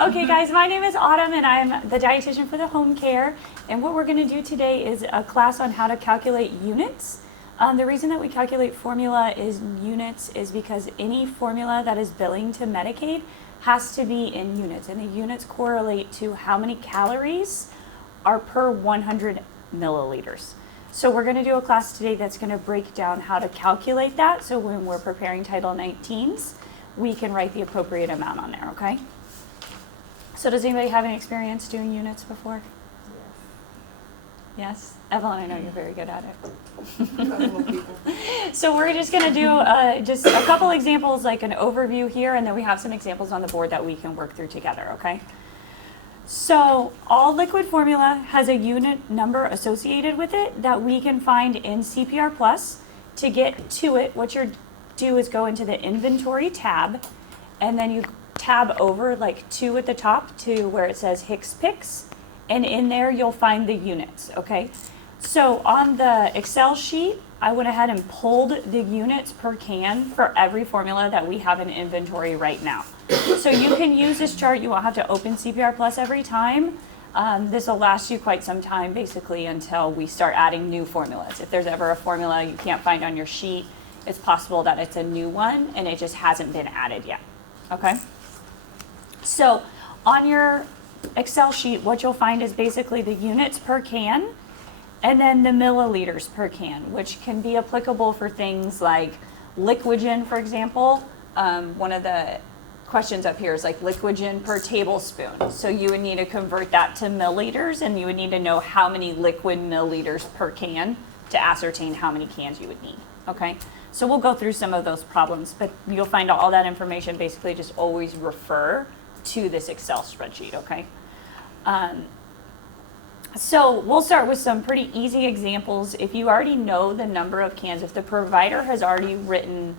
Okay, guys, my name is Autumn, and I'm the dietitian for the home care. And what we're going to do today is a class on how to calculate units. The reason that we calculate formula is units is because any formula that is billing to Medicaid has to be in units, and the units correlate to how many calories are per 100 milliliters. So we're going to do a class today that's going to break down how to calculate that, so when we're preparing Title 19s, we can write the appropriate amount on there, okay? So does anybody have any experience doing units before? Yes? Evelyn, I know you're very good at it. So we're just going to do just a couple examples, like an overview here, and then we have some examples on the board that we can work through together, okay? So all liquid formula has a unit number associated with it that we can find in CPR Plus. To get to it, what you do is go into the inventory tab, and then you tab over like 2 at the top to where it says HCPCS, and in there you'll find the units, okay? So on the Excel sheet, I went ahead and pulled the units per can for every formula that we have in inventory right now. So you can use this chart. You won't have to open CPR Plus every time. This will last you quite some time, basically, until we start adding new formulas. If there's ever a formula you can't find on your sheet, it's possible that it's a new one and it just hasn't been added yet, okay? So on your Excel sheet, what you'll find is basically the units per can and then the milliliters per can, which can be applicable for things like Liquigen, for example. One of the questions up here is like Liquigen per tablespoon. So you would need to convert that to milliliters, and you would need to know how many liquid milliliters per can to ascertain how many cans you would need, okay? So we'll go through some of those problems, but you'll find all that information. Basically just always refer to this Excel spreadsheet, okay? So we'll start with some pretty easy examples. If you already know the number of cans, if the provider has already written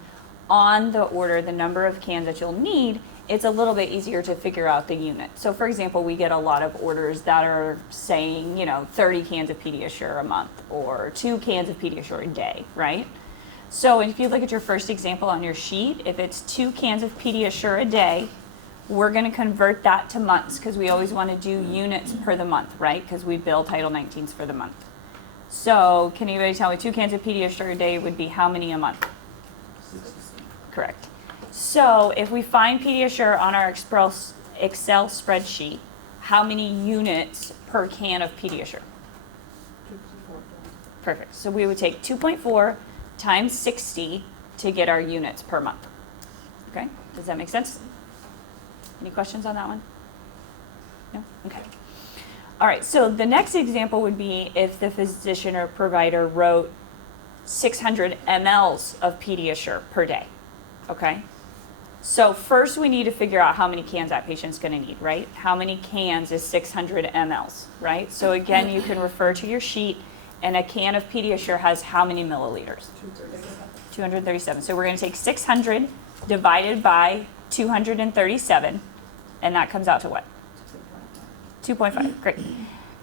on the order the number of cans that you'll need, it's a little bit easier to figure out the unit. So for example, we get a lot of orders that are saying, 30 cans of Pediasure a month or 2 cans of Pediasure a day, right? So if you look at your first example on your sheet, if it's 2 cans of Pediasure a day, we're going to convert that to months because we always want to do units per the month, right? Because we bill Title 19s for the month. So can anybody tell me 2 cans of Pediasure a day would be how many a month? Correct. So if we find Pediasure on our Excel spreadsheet, how many units per can of Pediasure? Perfect. So we would take 2.4 times 60 to get our units per month. Okay? Does that make sense? Any questions on that one? No? Okay. All right, so the next example would be if the physician or provider wrote 600 mLs of Pediasure per day, okay? So first we need to figure out how many cans that patient's gonna need, right? How many cans is 600 mLs, right? So again, you can refer to your sheet, and a can of Pediasure has how many milliliters? 237. So we're gonna take 600 divided by 237, and that comes out to what? 2.5. Great.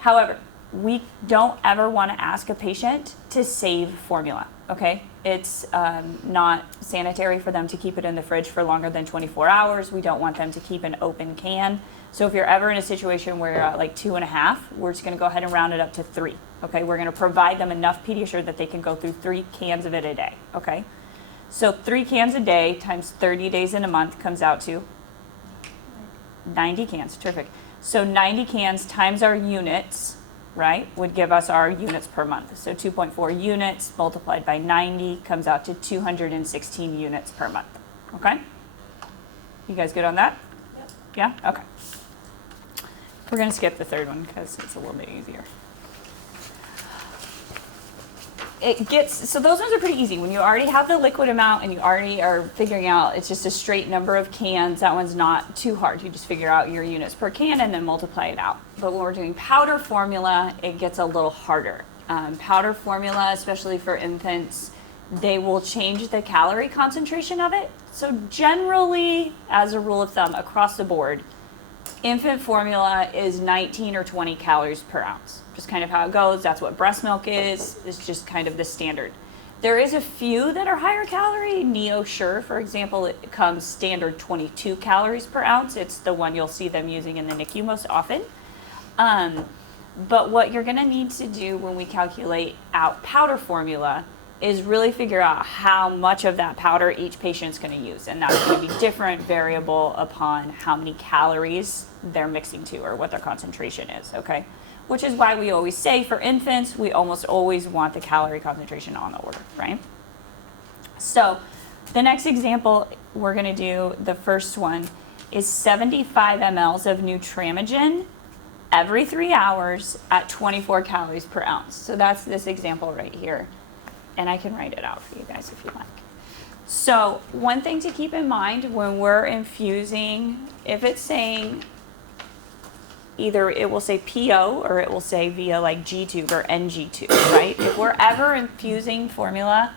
However, we don't ever want to ask a patient to save formula, okay? It's not sanitary for them to keep it in the fridge for longer than 24 hours. We don't want them to keep an open can. So if you're ever in a situation where you're at like 2.5, we're just going to go ahead and round it up to 3, okay? We're going to provide them enough Pediasure that they can go through 3 cans of it a day, okay? So 3 cans a day times 30 days in a month comes out to 90 cans. Terrific. So 90 cans times our units, right, would give us our units per month. So 2.4 units multiplied by 90 comes out to 216 units per month. Okay? You guys good on that? Yep. Yeah? Okay. We're going to skip the third one because it's a little bit easier. So those ones are pretty easy. When you already have the liquid amount and you already are figuring out it's just a straight number of cans, that one's not too hard. You just figure out your units per can and then multiply it out. But when we're doing powder formula, it gets a little harder. Powder formula, especially for infants, they will change the calorie concentration of it. So generally, as a rule of thumb, across the board, infant formula is 19 or 20 calories per ounce. Just kind of how it goes. That's what breast milk is. It's just kind of the standard. There is a few that are higher calorie. NeoSure, for example, it comes standard 22 calories per ounce. It's the one you'll see them using in the NICU most often. But what you're gonna need to do when we calculate out powder formula is really figure out how much of that powder each patient's gonna use. And that's gonna be different, variable upon how many calories they're mixing to or what their concentration is, okay? Which is why we always say for infants, we almost always want the calorie concentration on the order, right? So the next example we're gonna do, the first one, is 75 mLs of Nutramigen every 3 hours at 24 calories per ounce. So that's this example right here. And I can write it out for you guys if you like. So one thing to keep in mind when we're infusing, if it's saying either it will say PO or it will say via like G-tube or NG-tube, right? If we're ever infusing formula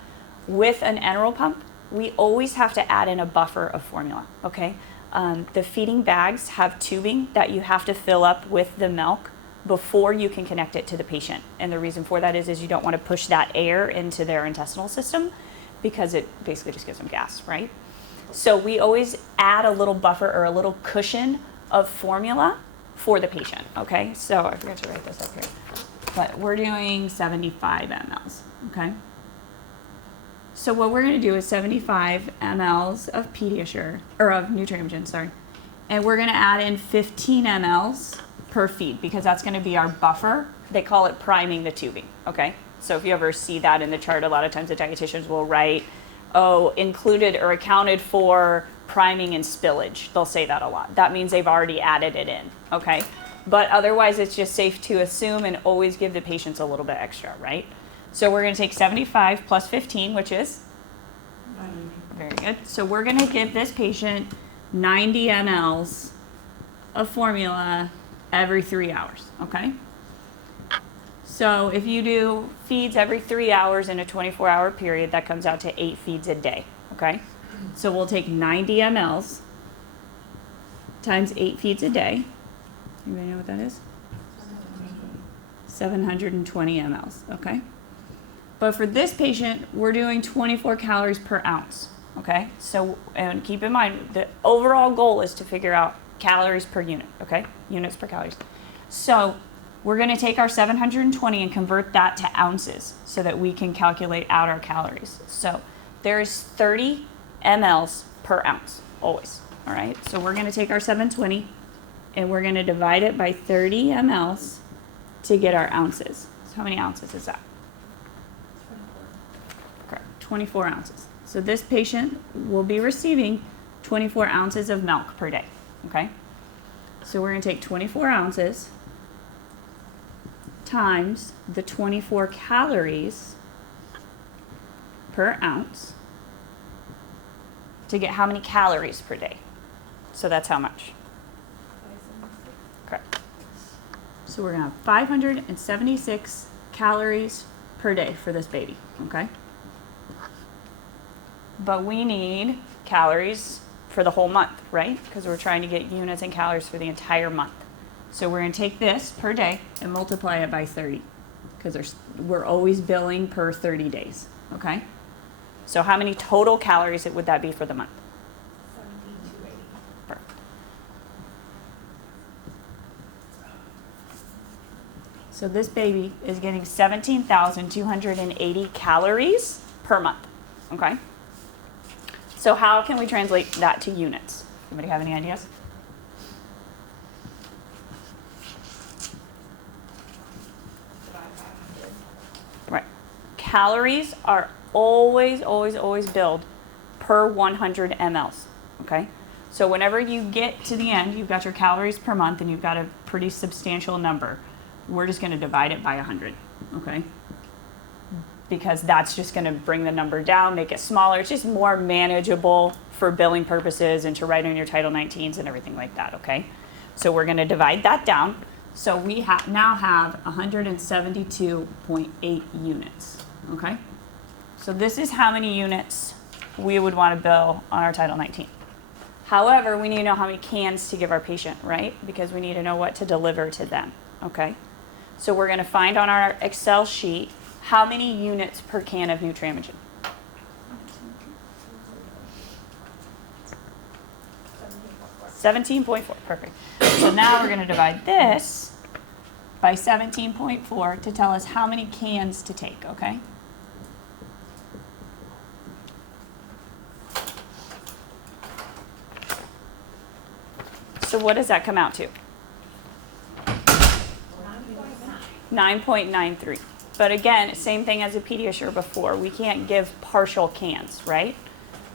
with an enteral pump, we always have to add in a buffer of formula, okay? The feeding bags have tubing that you have to fill up with the milk before you can connect it to the patient. And the reason for that is you don't want to push that air into their intestinal system because it basically just gives them gas, right? So we always add a little buffer or a little cushion of formula for the patient, okay? So I forgot to write this up here, but we're doing 75 mLs, okay? So what we're gonna do is 75 mLs of Pediasure, or of Nutramigen, sorry. And we're gonna add in 15 mLs per feed because that's gonna be our buffer. They call it priming the tubing, okay? So if you ever see that in the chart, a lot of times the dietitians will write, oh, included or accounted for priming and spillage. They'll say that a lot. That means they've already added it in, okay? But otherwise, it's just safe to assume and always give the patients a little bit extra, right? So we're gonna take 75 plus 15, which is? 90. Very good. So we're gonna give this patient 90 mLs of formula every 3 hours, okay? So if you do feeds every 3 hours in a 24-hour period, that comes out to 8 feeds a day, okay? So we'll take 90 mLs times 8 feeds a day. Anybody know what that is? 720 mLs, okay? But for this patient, we're doing 24 calories per ounce, okay? So, and keep in mind, the overall goal is to figure out calories per unit, okay? Units per calories. So we're gonna take our 720 and convert that to ounces so that we can calculate out our calories. So there's 30 mLs per ounce, always, all right? So we're gonna take our 720 and we're gonna divide it by 30 mLs to get our ounces. So how many ounces is that? 24 ounces. So this patient will be receiving 24 ounces of milk per day, okay? So we're gonna take 24 ounces times the 24 calories per ounce to get how many calories per day. So that's how much? Correct. So we're gonna have 576 calories per day for this baby, okay? But we need calories for the whole month, right? Because we're trying to get units and calories for the entire month. So we're gonna take this per day and multiply it by 30 because we're always billing per 30 days, okay? So how many total calories would that be for the month? 17,280. Perfect. So this baby is getting 17,280 calories per month, okay? So how can we translate that to units? Anybody have any ideas? Right. Calories are always, always, always billed per 100 mLs, okay? So whenever you get to the end, you've got your calories per month and you've got a pretty substantial number. We're just gonna divide it by 100, okay? Because that's just gonna bring the number down, make it smaller. It's just more manageable for billing purposes and to write on your Title 19s and everything like that, okay? So we're gonna divide that down. So we now have 172.8 units, okay? So this is how many units we would wanna bill on our Title 19. However, we need to know how many cans to give our patient, right? Because we need to know what to deliver to them, okay? So we're gonna find on our Excel sheet how many units per can of Nutramigen? 17.4, perfect. So now we're going to divide this by 17.4 to tell us how many cans to take, okay? So what does that come out to? 9.93. But again, same thing as a Pediasure before. We can't give partial cans, right?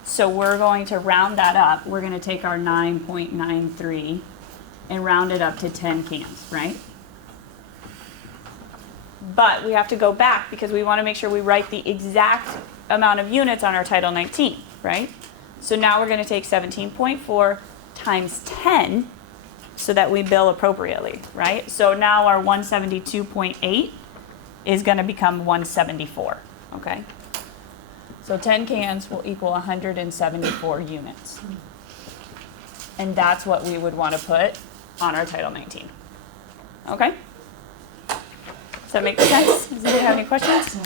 So we're going to round that up. We're going to take our 9.93 and round it up to 10 cans, right? But we have to go back because we want to make sure we write the exact amount of units on our Title 19, right? So now we're going to take 17.4 times 10 so that we bill appropriately, right? So now our 172.8 is going to become 174, okay? So 10 cans will equal 174 units. And that's what we would want to put on our Title 19. Okay? Does that make sense? Does anybody have any questions?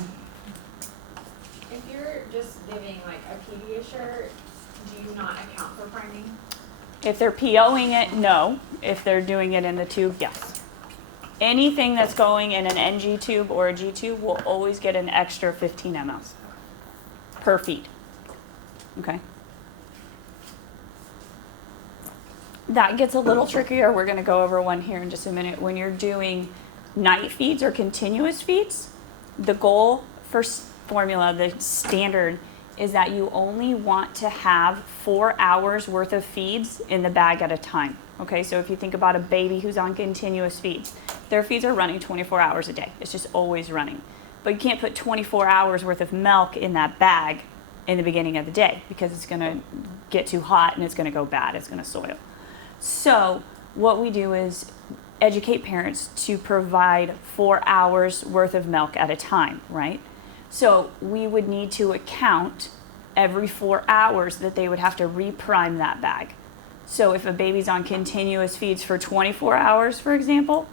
If you're just giving like a Pediasure, do you not account for priming? If they're POing it, no. If they're doing it in the tube, yes. Anything that's going in an NG tube or a G tube will always get an extra 15 mLs per feed. Okay? That gets a little trickier. We're going to go over one here in just a minute. When you're doing night feeds or continuous feeds, the goal for formula, the standard, is that you only want to have 4 hours worth of feeds in the bag at a time. Okay, so if you think about a baby who's on continuous feeds, their feeds are running 24 hours a day. It's just always running. But you can't put 24 hours worth of milk in that bag in the beginning of the day because it's going to get too hot and it's going to go bad. It's going to soil. So what we do is educate parents to provide 4 hours worth of milk at a time, right? So we would need to account every 4 hours that they would have to reprime that bag. So if a baby's on continuous feeds for 24 hours, for example,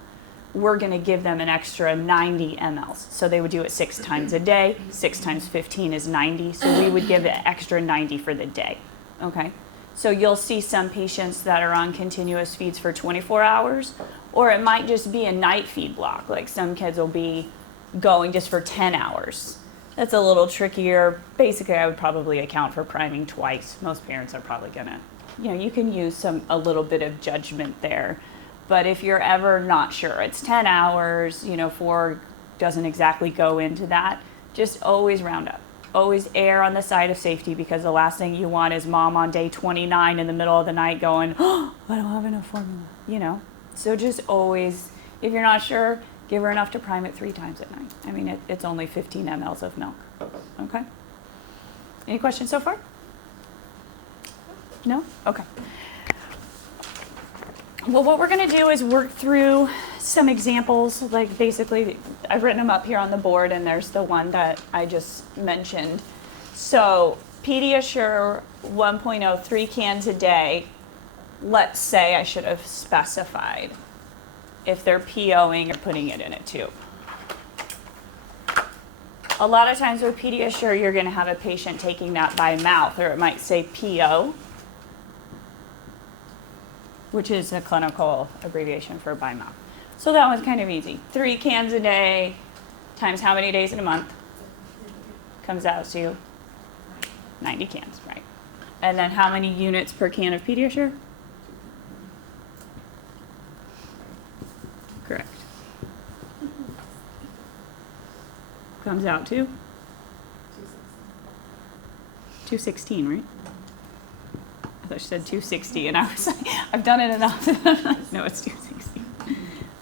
we're going to give them an extra 90 mLs. So they would do it 6 times a day. 6 times 15 is 90. So we would give an extra 90 for the day. Okay? So you'll see some patients that are on continuous feeds for 24 hours, or it might just be a night feed block. Like some kids will be going just for 10 hours. That's a little trickier. Basically, I would probably account for priming twice. Most parents are probably going to, you can use a little bit of judgment there. But if you're ever not sure, it's 10 hours, 4 doesn't exactly go into that, just always round up. Always err on the side of safety because the last thing you want is mom on day 29 in the middle of the night going, oh, I don't have enough formula, So just always, if you're not sure, give her enough to prime it 3 times at night. I mean, it's only 15 mLs of milk. Okay? Any questions so far? No? Okay. Well, what we're going to do is work through some examples. Like basically, I've written them up here on the board, and there's the one that I just mentioned. So Pediasure 1.0, 3 cans a day. Let's say I should have specified if they're POing or putting it in a tube. A lot of times with Pediasure, you're going to have a patient taking that by mouth, or it might say PO, which is a clinical abbreviation for by mouth. So that one's kind of easy. 3 cans a day times how many days in a month? Comes out to 90 cans, right? And then how many units per can of Pediasure? Correct. Comes out to 216, right? I thought she said 260, and I was like, I've done it enough. No, it's 260.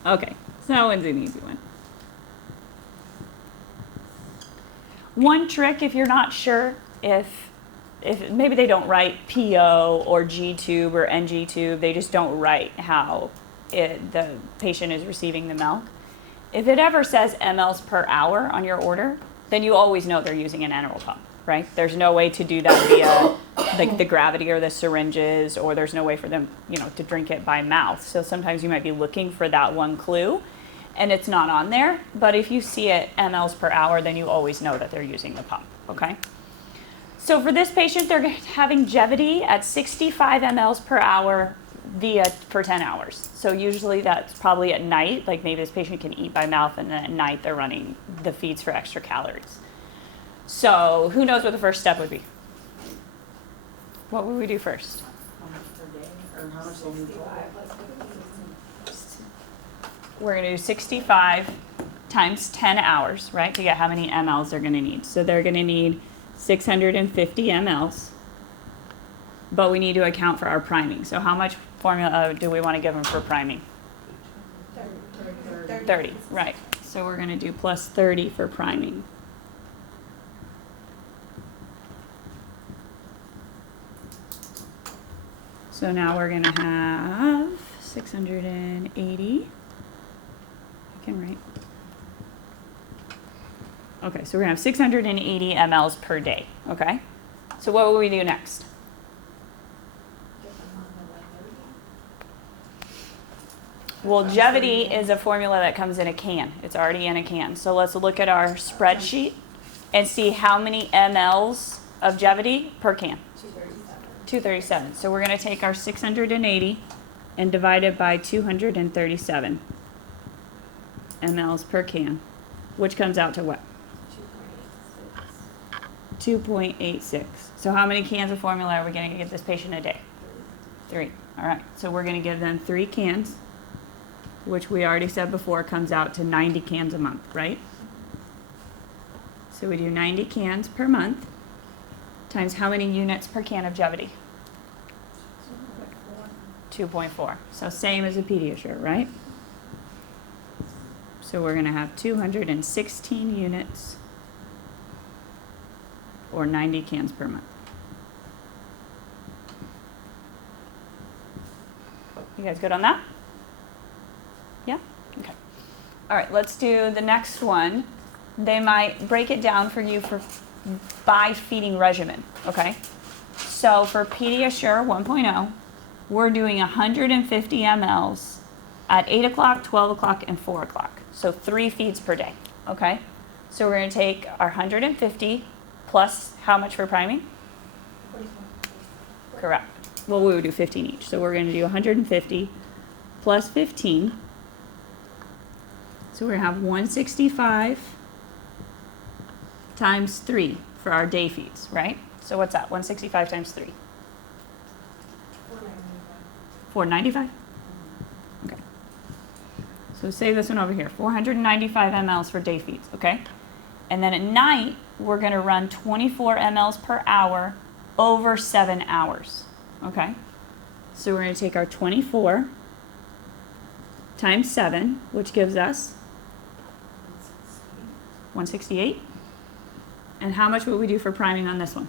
Okay, so that one's an easy one. One trick, if you're not sure if maybe they don't write PO or G tube or NG tube, they just don't write how the patient is receiving the milk. If it ever says mLs per hour on your order, then you always know they're using an enteral pump, right? There's no way to do that via the gravity or the syringes, or there's no way for them, to drink it by mouth. So sometimes you might be looking for that one clue. and it's not on there, but if you see it mLs per hour, then you always know that they're using the pump, okay? So for this patient, they're having Gevity at 65 mLs per hour for 10 hours. So usually that's probably at night, like maybe this patient can eat by mouth, and then at night they're running the feeds for extra calories. So who knows what the first step would be? What would we do first? How much they need total? We're going to do 65 times 10 hours, right, to get how many mLs they're going to need. So they're going to need 650 mLs, but we need to account for our priming. So how much formula do we want to give them for priming? 30, right. So we're going to do plus 30 for priming. So now we're going to have 680. I can write. Okay, so we're going to have 680 mLs per day, okay? So what will we do next? Well, Gevity is a formula that comes in a can. It's already in a can. So let's look at our spreadsheet and see how many mLs of Gevity per can. 237. So we're going to take our 680 and divide it by 237 mLs per can, which comes out to what? 2.86. So how many cans of formula are we going to give this patient a day? 3. All right. So we're going to give them 3 cans, which we already said before comes out to 90 cans a month, right? So we do 90 cans per month times how many units per can of Gevity? 2.4. So same as a Pediasure, right? So we're going to have 216 units or 90 cans per month. You guys good on that? Yeah? Okay. All right, let's do the next one. They might break it down for you by feeding regimen, okay? So for Pediasure 1.0, we're doing 150 mLs at 8 o'clock, 12 o'clock, and 4 o'clock. So 3 feeds per day, okay? So we're going to take our 150 plus how much for priming? Correct. Well, we would do 15 each. So we're going to do 150 plus 15. So we're going to have 165 times 3 for our day feeds, right? So what's that? 165 times 3? 495? Okay. So save this one over here. 495 mLs for day feeds, okay? And then at night, we're going to run 24 mLs per hour over 7 hours, okay? So we're going to take our 24 times 7, which gives us 168. And how much would we do for priming on this one?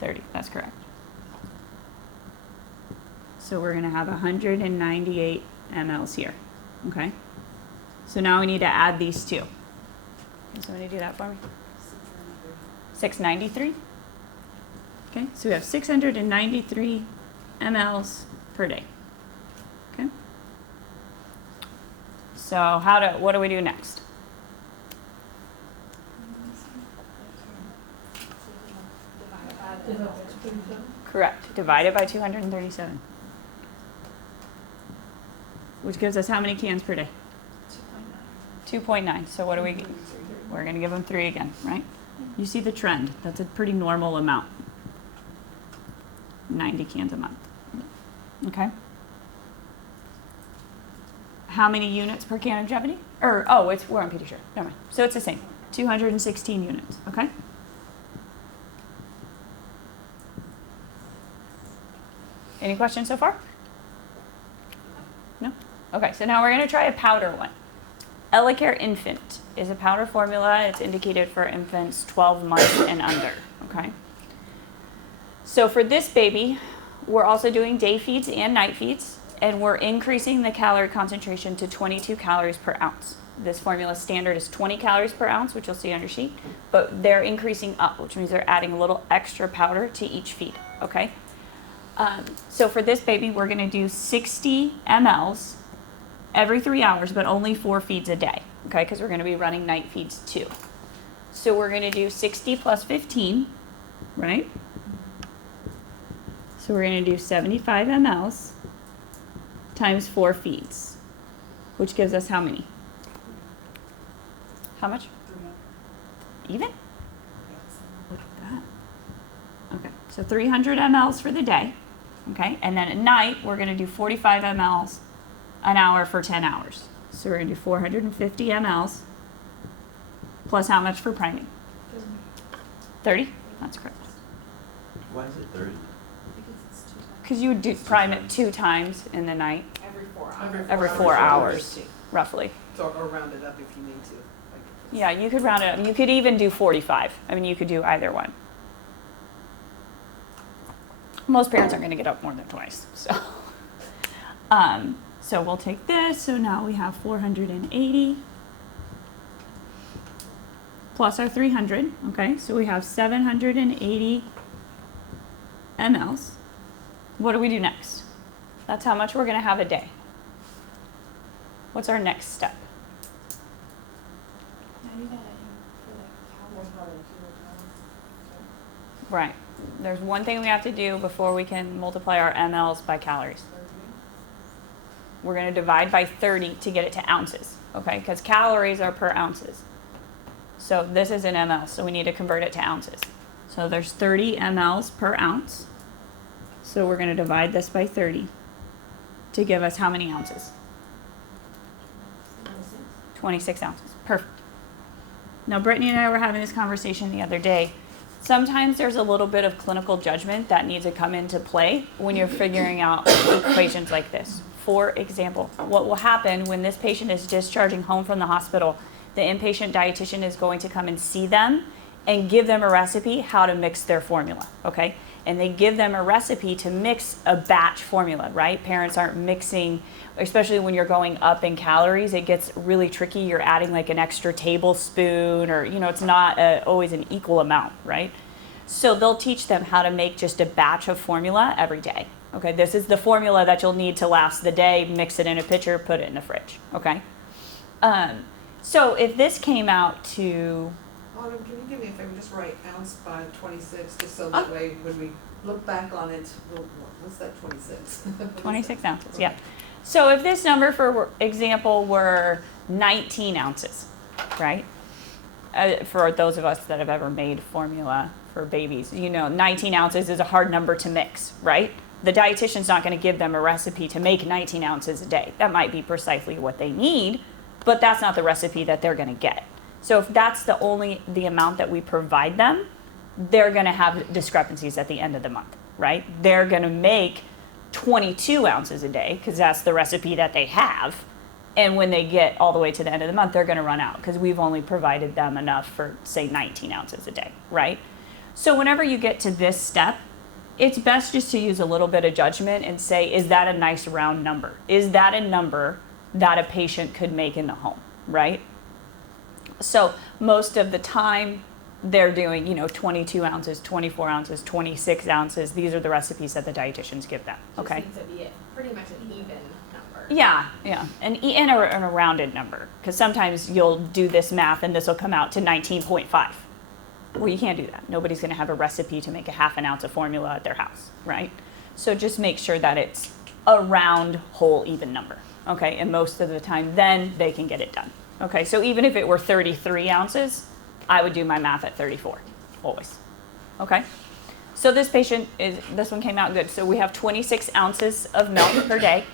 30, that's correct. So we're going to have 198 mLs here, okay? So now we need to add these two. Can somebody do that for me? 693. Okay, so we have 693 mLs per day. Okay. So what do we do next? Correct. Divided by 237. Which gives us how many cans per day? 2.9. So what do we? We're going to give them 3 again, right? You see the trend. That's a pretty normal amount. 90 cans a month. Okay. How many units per can of Gevity? We're on Pediasure. Never mind. So it's the same. 216 units. Okay. Any questions so far? No? Okay, so now we're going to try a powder one. Elecare Infant is a powder formula. It's indicated for infants 12 months and under, okay? So for this baby, we're also doing day feeds and night feeds, and we're increasing the calorie concentration to 22 calories per ounce. This formula standard is 20 calories per ounce, which you'll see on your sheet, but they're increasing up, which means they're adding a little extra powder to each feed, okay? So for this baby, we're going to do 60 mLs every 3 hours, but only 4 feeds a day, okay? Because we're going to be running night feeds too. So we're going to do 60 plus 15, right? So we're going to do 75 mLs times 4 feeds, which gives us how many? How much? Even? Look at that. Okay, so 300 mLs for the day, okay? And then at night, we're going to do 45 mLs an hour for 10 hours. So we're going to do 450 mLs plus how much for priming? 30? That's correct. Why is it 30? Because you would do prime it 2 times in the night, Every 4 hours. every 4 hours, roughly. So, or round it up if you need to. Yeah, you could round it up. You could even do 45. I mean, you could do either one. Most parents aren't going to get up more than twice. So, so we'll take this. So now we have 480 plus our 300. Okay, so we have 780 mLs. What do we do next? That's how much we're going to have a day. What's our next step? Right. There's one thing we have to do before we can multiply our mLs by calories. We're going to divide by 30 to get it to ounces, okay? Because calories are per ounces. So this is in mL, so we need to convert it to ounces. So there's 30 mLs per ounce. So we're going to divide this by 30 to give us how many ounces? 26 ounces. Perfect. Now, Brittany and I were having this conversation the other day. Sometimes there's a little bit of clinical judgment that needs to come into play when you're figuring out equations like this. For example, what will happen when this patient is discharging home from the hospital, the inpatient dietitian is going to come and see them and give them a recipe how to mix their formula, okay? And they give them a recipe to mix a batch formula, right? Parents aren't mixing, especially when you're going up in calories, it gets really tricky. You're adding like an extra tablespoon or, it's not always an equal amount, right? So they'll teach them how to make just a batch of formula every day. Okay, this is the formula that you'll need to last the day. Mix it in a pitcher, put it in the fridge, okay? So if this came out to... Autumn, can you give me a favor, just write ounce by 26, just so that way when we look back on it, what's that 26? 26 ounces, yeah. So if this number, for example, were 19 ounces, right? For those of us that have ever made formula for babies, 19 ounces is a hard number to mix, right? The dietitian's not going to give them a recipe to make 19 ounces a day. That might be precisely what they need, but that's not the recipe that they're going to get. So if that's the amount that we provide them, they're going to have discrepancies at the end of the month, right? They're going to make 22 ounces a day because that's the recipe that they have. And when they get all the way to the end of the month, they're going to run out because we've only provided them enough for, say, 19 ounces a day, right? So whenever you get to this step, it's best just to use a little bit of judgment and say, is that a nice round number? Is that a number that a patient could make in the home, right? So most of the time they're doing, 22 ounces, 24 ounces, 26 ounces. These are the recipes that the dietitians give them, okay? Just needs to be pretty much an even number. Yeah, and a rounded number, because sometimes you'll do this math and this will come out to 19.5. Well, you can't do that. Nobody's going to have a recipe to make a half an ounce of formula at their house, right? So just make sure that it's a round, whole, even number, okay? And most of the time, then they can get it done, okay? So even if it were 33 ounces, I would do my math at 34, always, okay? So this one came out good. So we have 26 ounces of milk per day.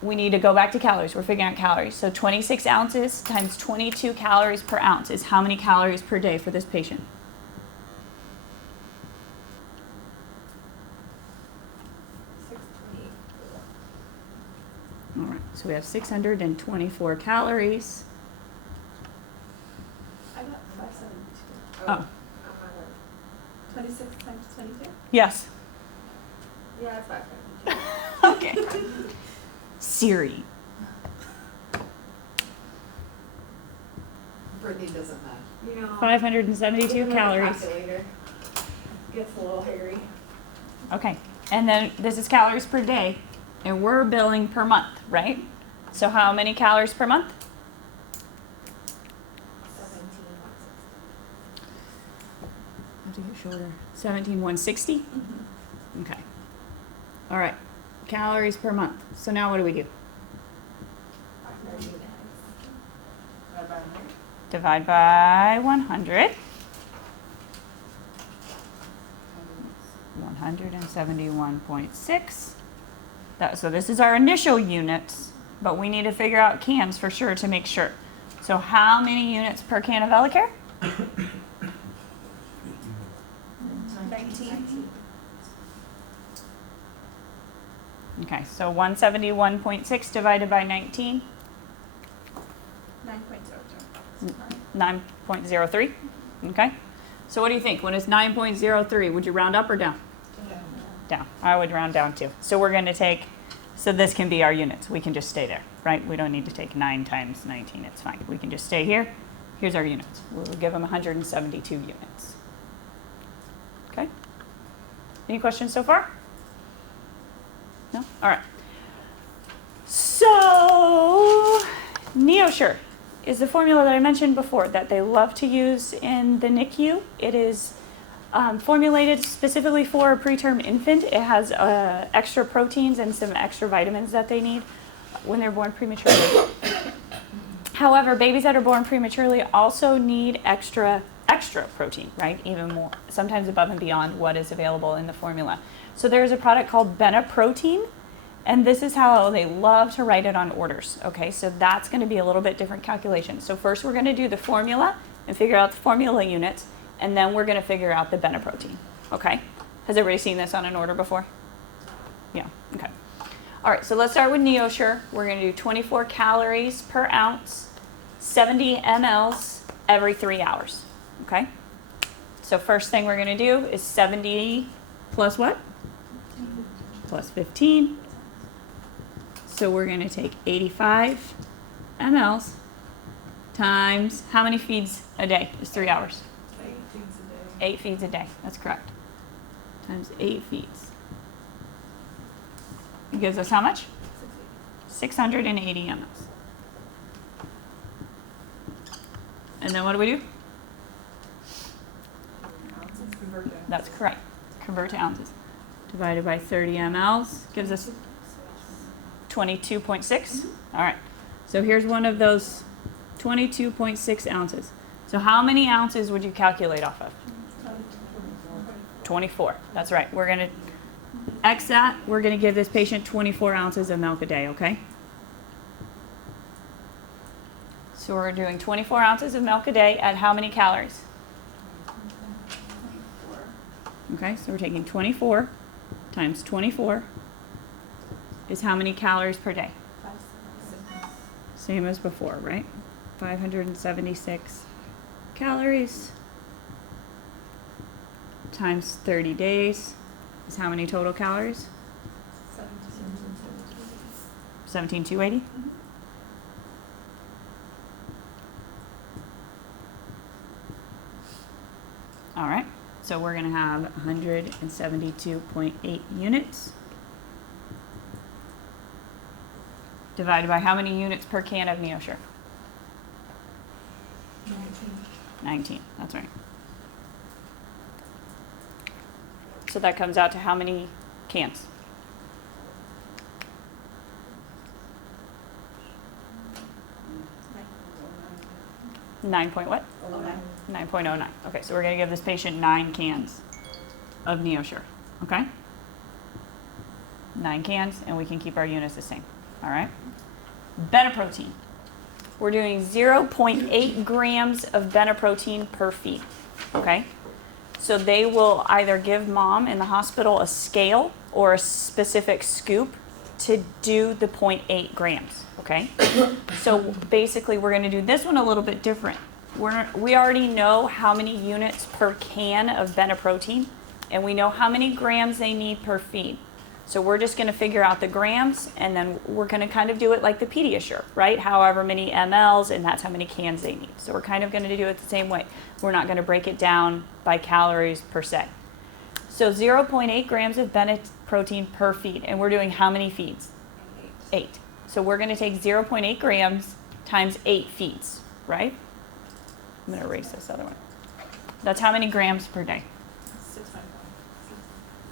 We need to go back to calories. We're figuring out calories. So 26 ounces times 22 calories per ounce is how many calories per day for this patient? All right, so we have 624 calories. I got 572. Oh, 26 times 22? yes. Yeah, it's 572. Okay. Siri. Brittany doesn't know. 572 Even with a calories. calculator, gets a little hairy. Okay, and then this is calories per day. And we're billing per month, right? So how many calories per month? 17,160. Okay. All right. Calories per month. So now what do we do? Divide by 100. 171.6. So this is our initial units, but we need to figure out cans for sure to make sure. So how many units per can of Elecare? 19. Okay, so 171.6 divided by 19, 9.02. 9.03. Okay, so what do you think? When it's 9.03, would you round up or down? Down. I would round down too. So we're going to take, so this can be our units. We can just stay there, right? We don't need to take 9 times 19. It's fine. We can just stay here. Here's our units. We'll give them 172 units. Okay? Any questions so far? No? All right. So, NeoSure is the formula that I mentioned before that they love to use in the NICU. It is formulated specifically for a preterm infant. It has extra proteins and some extra vitamins that they need when they're born prematurely. However, babies that are born prematurely also need extra protein, right? Even more, sometimes above and beyond what is available in the formula. So there's a product called Beneprotein, and this is how they love to write it on orders. Okay, so that's going to be a little bit different calculation. So first we're going to do the formula and figure out the formula units, and then we're going to figure out the Beneprotein. Okay, has everybody seen this on an order before? Yeah, okay. All right, so let's start with NeoSure. We're going to do 24 calories per ounce, 70 mLs every 3 hours. Okay, so first thing we're going to do is 70 plus what? Plus 15. So we're going to take 85 mLs times how many feeds a day? It's 3 hours. 8 feeds a day. That's correct. Times 8 feeds. It gives us how much? 680 mLs. And then what do we do? That's correct. Convert to ounces. Divided by 30 mLs gives us 22.6. All right. So here's one of those 22.6 ounces. So how many ounces would you calculate off of? 24. That's right. We're going to X that. We're going to give this patient 24 ounces of milk a day, okay? So we're doing 24 ounces of milk a day at how many calories? Okay, so we're taking 24 times 24 is how many calories per day? Same as before, right? 576 calories times 30 days is how many total calories? 17,280? All right, so we're going to have 172.8 units divided by how many units per can of NeoSure? 19, that's right. So that comes out to how many cans? Nine point what? 9.09. Okay, so we're going to give this patient 9 cans of NeoSure. Okay? 9 cans, and we can keep our units the same. All right? Beneprotein. We're doing 0.8 grams of Beneprotein per feed. Okay? So they will either give mom in the hospital a scale or a specific scoop to do the 0.8 grams. Okay? So basically, we're going to do this one a little bit different. We already know how many units per can of Beneprotein, and we know how many grams they need per feed. So we're just going to figure out the grams, and then we're going to kind of do it like the Pediasure, right? However many mLs, and that's how many cans they need. So we're kind of going to do it the same way. We're not going to break it down by calories per se. So 0.8 grams of protein per feed. And we're doing how many feeds? 8. So we're going to take 0.8 grams times 8 feeds, right? I'm going to erase this other one. That's how many grams per day? 6.5.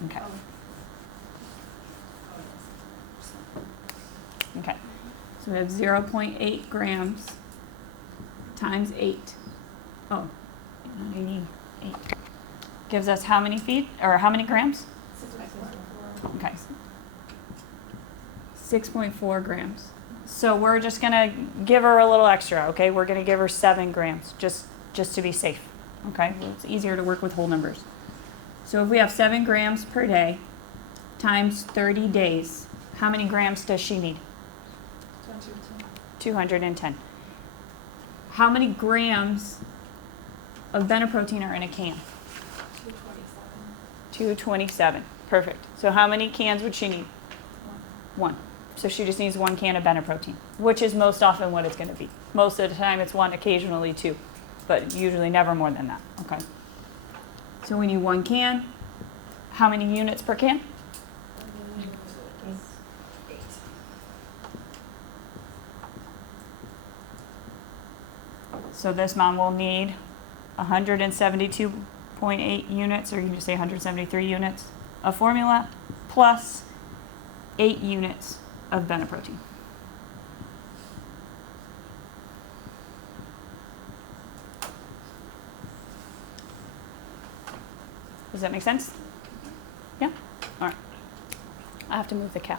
Okay. Oh. Okay. So we have 0.8 grams times 8. Oh, 98. Gives us how many feet, or how many grams? 6.4. Okay. 6.4 grams. So we're just gonna give her a little extra, okay? We're gonna give her 7 grams, just to be safe, okay? It's easier to work with whole numbers. So if we have 7 grams per day times 30 days, how many grams does she need? 210. How many grams of Beneprotein are in a can? 227. Perfect. So how many cans would she need? 1. So she just needs 1 can of Beneprotein, which is most often what it's going to be. Most of the time it's 1, occasionally 2, but usually never more than that. Okay. So we need 1 can. How many units per can? 8. So this mom will need 172.8 units, or you can just say 173 units of formula, plus 8 units of Beneprotein. Does that make sense? Yeah? All right. I have to move the cow.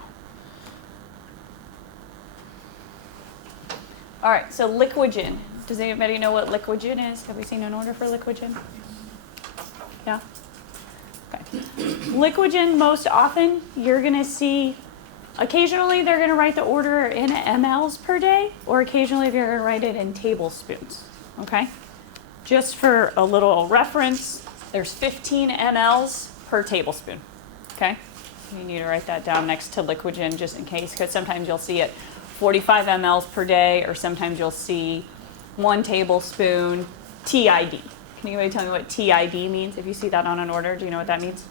All right, so Liquigen. Does anybody know what Liquigen is? Have we seen an order for Liquigen? Yeah? Okay. Liquigen, most often, you're going to see, occasionally they're going to write the order in mLs per day, or occasionally they're going to write it in tablespoons, okay? Just for a little reference, there's 15 mLs per tablespoon, okay? You need to write that down next to Liquigen just in case, because sometimes you'll see it 45 mLs per day, or sometimes you'll see 1 tablespoon TID. Can anybody tell me what TID means? If you see that on an order, do you know what that means?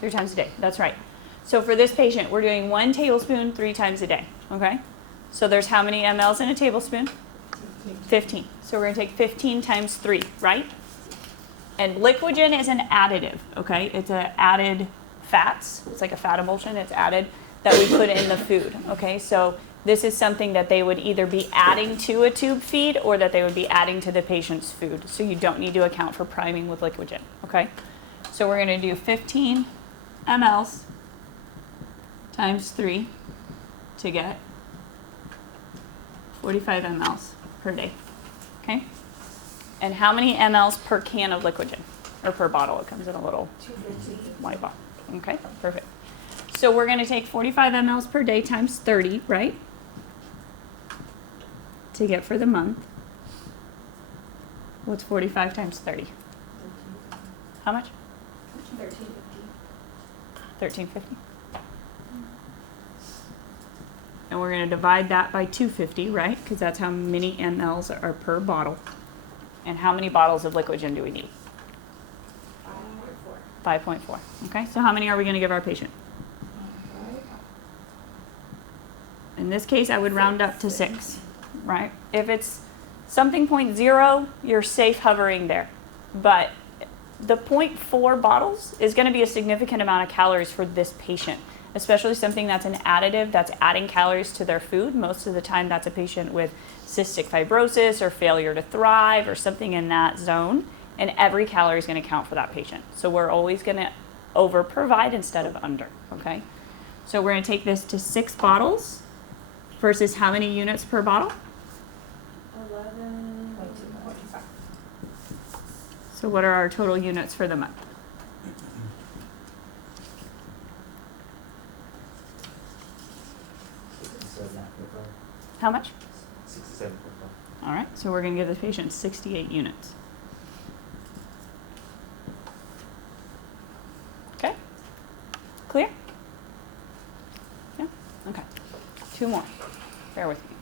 3 times a day. That's right. So for this patient, we're doing 1 tablespoon 3 times a day. Okay? So there's how many mLs in a tablespoon? 15. So we're going to take 15 times 3, right? And Liquigen is an additive. Okay? It's an added fats. It's like a fat emulsion. It's added that we put in the food. Okay? So this is something that they would either be adding to a tube feed or that they would be adding to the patient's food. So you don't need to account for priming with Liquigen, okay? So we're going to do 15 mLs times 3 to get 45 mLs per day, okay? And how many mLs per can of Liquigen, or per bottle? It comes in a little 250. white bottle. Okay, perfect. So we're going to take 45 mLs per day times 30, right? To get for the month. What's 45 times 30? How much? 1350. And we're going to divide that by 250, right? Because that's how many mLs are per bottle. And how many bottles of Liquigen do we need? 5.4. Okay, so how many are we going to give our patient? In this case, I would round up to 6, right? If it's something 0.0, you're safe hovering there. But the 0.4 bottles is going to be a significant amount of calories for this patient, especially something that's an additive that's adding calories to their food. Most of the time, that's a patient with cystic fibrosis or failure to thrive or something in that zone. And every calorie is going to count for that patient. So we're always going to over-provide instead of under, okay? So we're going to take this to 6 bottles versus how many units per bottle? 11.25. So what are our total units for the month? How much? 67.5. All right, so we're going to give this patient 68 units. Okay? Clear? Yeah? Okay. 2 more. Bear with me.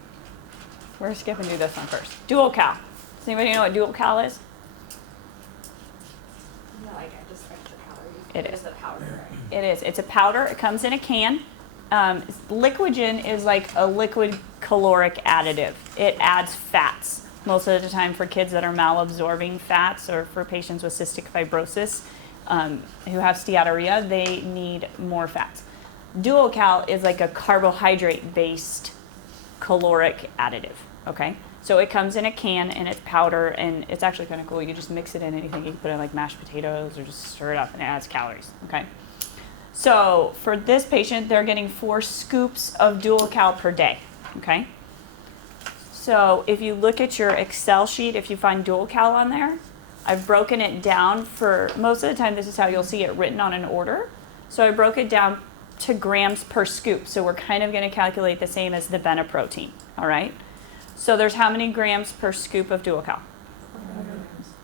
We're going to skip and do this one first. Dual cal. Does anybody know what dual cal is? Yeah, like just extra calories. It is. The powder, right? It is. It's a powder. It comes in a can. Liquigen is like a liquid caloric additive. It adds fats. Most of the time for kids that are malabsorbing fats or for patients with cystic fibrosis who have steatorrhea, they need more fats. DuoCal is like a carbohydrate-based caloric additive, okay? So it comes in a can and it's powder and it's actually kind of cool. You just mix it in anything. You can put it in like mashed potatoes or just stir it up and it adds calories, okay? So for this patient, they're getting 4 scoops of DuoCal per day, okay? So if you look at your Excel sheet, if you find DuoCal on there, I've broken it down for, most of the time this is how you'll see it written on an order. So I broke it down to grams per scoop. So we're kind of going to calculate the same as the Beneprotein, all right? So there's how many grams per scoop of DuoCal?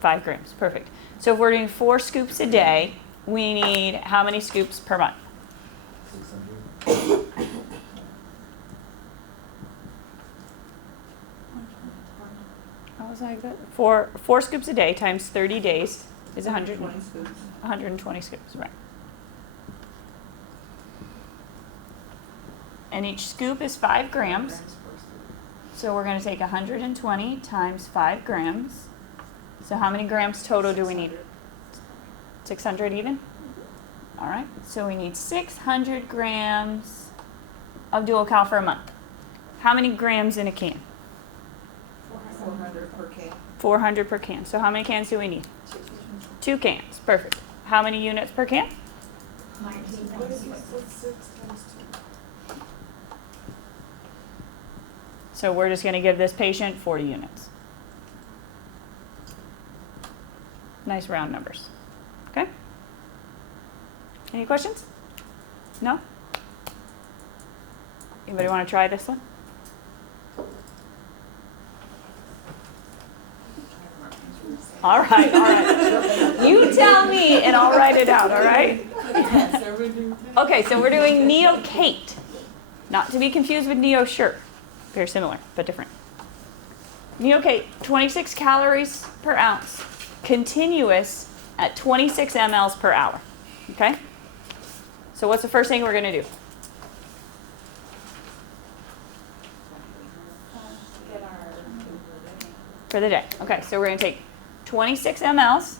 5 grams, perfect. So if we're doing 4 scoops a day, we need how many scoops per month? 600. I was like that. 4 scoops a day times 30 days is 20 scoops. 120 scoops, right? And each scoop is 5 grams. So we're going to take 120 times 5 grams. So how many grams total do we need? 600 even? All right. So we need 600 grams of DuoCal for a month. How many grams in a can? 400 per can. 400 per can. So how many cans do we need? 2 cans. Perfect. How many units per can? 19.6. So we're just going to give this patient 40 units. Nice round numbers. Okay? Any questions? No? Anybody want to try this one? All right, all right. You tell me and I'll write it out, all right? Okay, so we're doing Neocate. Not to be confused with NeoSure. Very similar, but different. Neocate, 26 calories per ounce. Continuous at 26 mLs per hour. Okay? So what's the first thing we're going to do? Get our. For the day. Okay, so we're going to take 26 mLs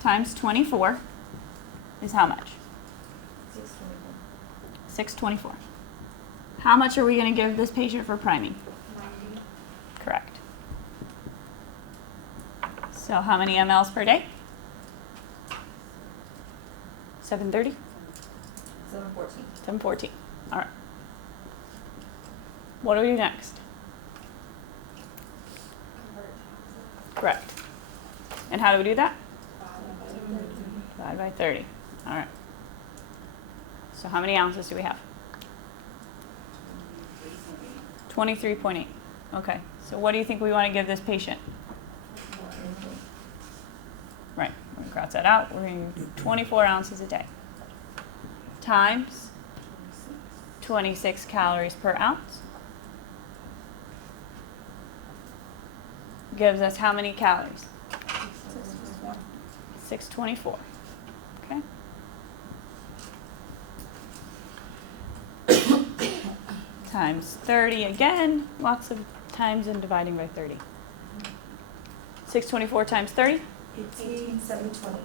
times 24 is how much? 624. How much are we going to give this patient for priming? 90. Correct. So how many mLs per day? 730? 714. 714. All right. What do we do next? Convert to Correct. And how do we do that? ounces. Divide by 30. All right. So how many ounces do we have? 23.8. Okay. So what do you think we want to give this patient? Right. We're going to cross that out. We're going to do 24 ounces a day. Times 26 calories per ounce. Gives us how many calories? 624. Okay. Times 30 again. Lots of times in dividing by 30. 624 times 30? 18,720.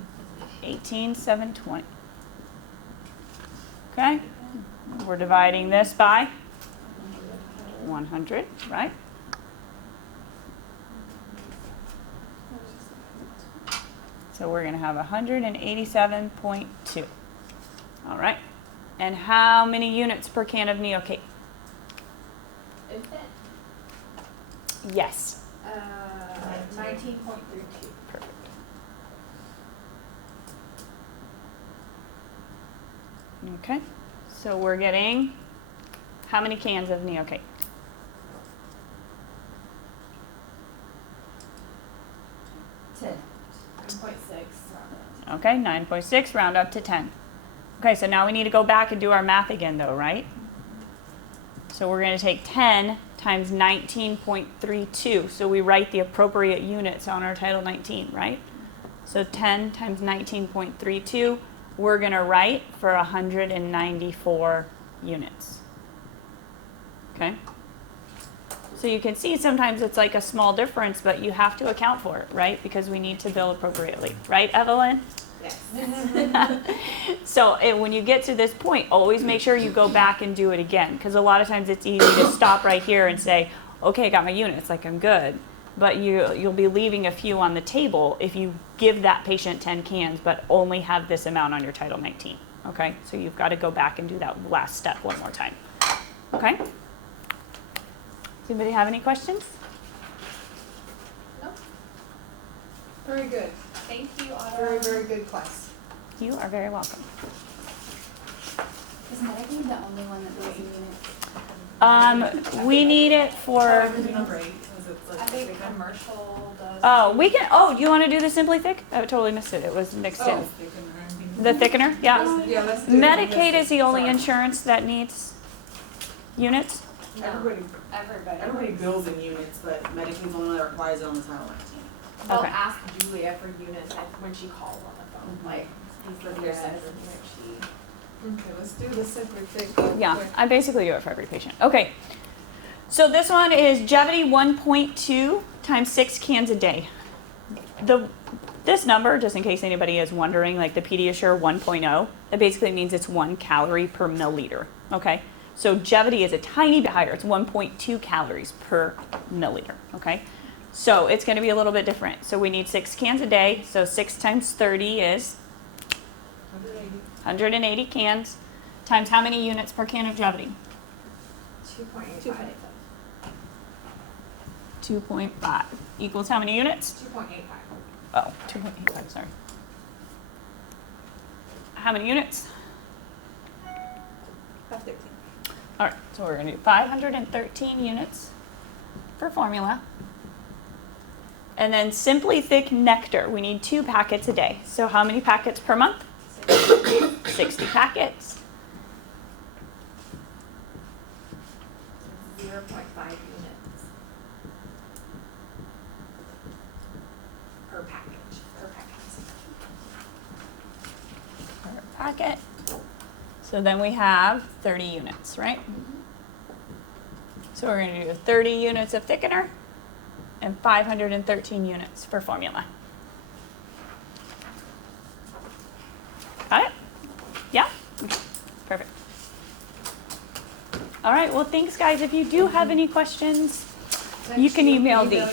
18,720. Okay. We're dividing this by 100, right? So we're going to have 187.2. All right. And how many units per can of Neocate? Infant, Yes. 19.32. Perfect. Okay. So we're getting how many cans of Neocate? 10. 9.6. Okay, 9.6, round up to 10. Okay, so now we need to go back and do our math again though, right? So we're going to take 10 times 19.32. So we write the appropriate units on our Title 19, right? So 10 times 19.32, we're going to write for 194 units. Okay? So you can see sometimes it's like a small difference, but you have to account for it, right? Because we need to bill appropriately. Right, Evelyn? Yes. So when you get to this point, always make sure you go back and do it again. Because a lot of times it's easy to stop right here and say, okay, I got my units, like I'm good. But you'll be leaving a few on the table if you give that patient 10 cans, but only have this amount on your Title 19. Okay? So you've got to go back and do that last step one more time. Okay? Does anybody have any questions? No? Very good, Thank you, very, Autumn. very good class. You are very welcome. Is Medicaid the only one that does units? We need it for. Number 8, was it I think commercial does. Oh, we can. Oh, you want to do the Simply Thick? I totally missed it. It was mixed in. The thickener, yeah. Yeah, let's do it. Medicaid is the only Sorry. insurance that needs units. Everybody bills in units, but Medicaid's the only one that requires it on the Title 19. They'll Okay. ask Julia for units when she calls on the phone, like, these are your sets and unit sheet. Okay, let's do the Simply Thick real Yeah, quick. I basically do it for every patient. Okay. So this one is Jevity 1.2 times 6 cans a day. This number, just in case anybody is wondering, like the Pediasure 1.0, that basically means it's 1 calorie per milliliter. Okay. So Jevity is a tiny bit higher. It's 1.2 calories per milliliter. Okay. So it's going to be a little bit different. So we need 6 cans a day. So 6 times 30 is 180 cans times how many units per can of Jevity? 2.85. 2.5 equals how many units? 2.85. Oh, 2.85, sorry. How many units? 513. All right, so we're going to do 513 units for formula. And then Simply Thick Nectar, we need 2 packets a day. So how many packets per month? 60 packets. 0.5 units per package, per packet. Per packet. So then we have 30 units, right? So we're going to do 30 units of thickener and 513 units for formula. Got it? Yeah? Perfect. All right, well, thanks, guys. If you do have any questions, you can email Dee.